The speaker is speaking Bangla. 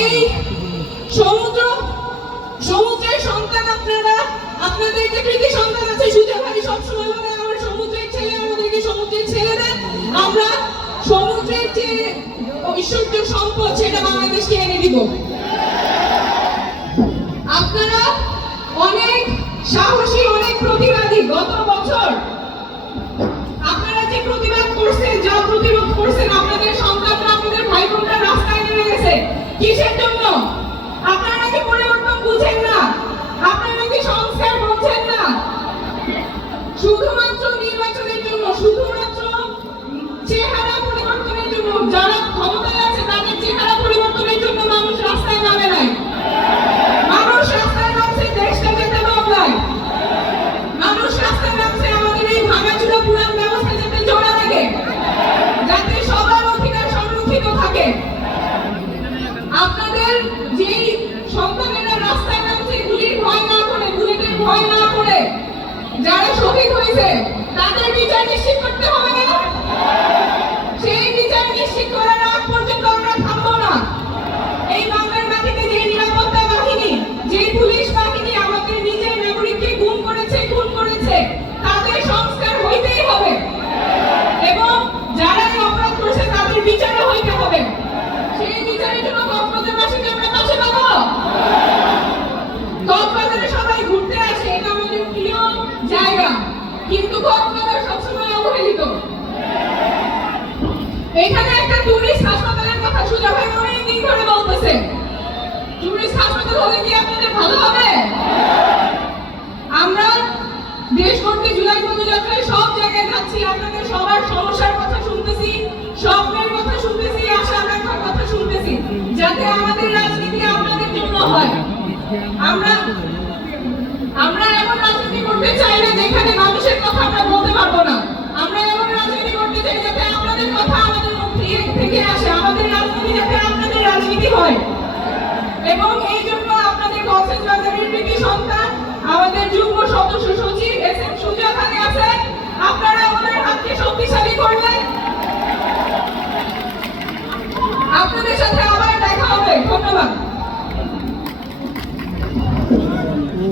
এই সমুদ্র, সমুদ্রের সন্তান আপনারা আপনাদের যে কৃতি সন্তান আছে, সুজা ভাই সবসময় বলে, আমার সমুদ্রের ছেলে, আমাদেরকে সমুদ্রের ছেলে দেন। আমরা সমুদ্রের যে ঐশ্বর্য সম্পদ, সেটা বাংলাদেশকে এনে দিব। আপনারা অনেক সাহসী, অনেক প্রতিবাদী গত বছর ভয় না করে যারা শহীদ হয়েছে, তাদের বিচার নিশ্চিত করতে হবে সেই বিচার নিশ্চিত করার আগ পর্যন্ত আমরা থামবো না। এই বাংলার মাটিতে যে নিরাপত্তা বাহিনী, যে পুলিশ বাহিনী আমাদের নিজের নাগরিককে গুম করেছে, খুন করেছে, তাদের সংস্কার হইতেই হবে। এবং যারা অপরাধ করেছে, তাদের বিচারও হইতে হবে। সেই বিচারের জন্য কক্সবাজারবাসীকে এখানে একটা টুরিস্ট হাসপাতালের কথা সুজা ভাই অনেক দিন ধরে বলতেছে। টুরিস্ট হাসপাতাল হলে কি আপনাদের ভালো হবে? আমরা দেশ করতে জুলাই পদযাত্রায় সব জায়গায় যাচ্ছি, আপনাদের সবার সমস্যার কথা শুনতেছি, স্বপ্নের কথা শুনতেছি, আশা আকাঙ্ক্ষার কথা শুনতেছি, যাতে আমাদের রাজনীতি আপনাদের জন্য হয়। আমরা আমরা এমন রাজনীতি করতে চাই না যেখানে মানুষের কথা আমরা বলতে পারব না। আমরা এমন রাজনীতি করতে চাই যাতে আপনাদের কথা হয়। এবং এই জন্য আপনাদের কক্সবাজারের প্রীতি সন্তান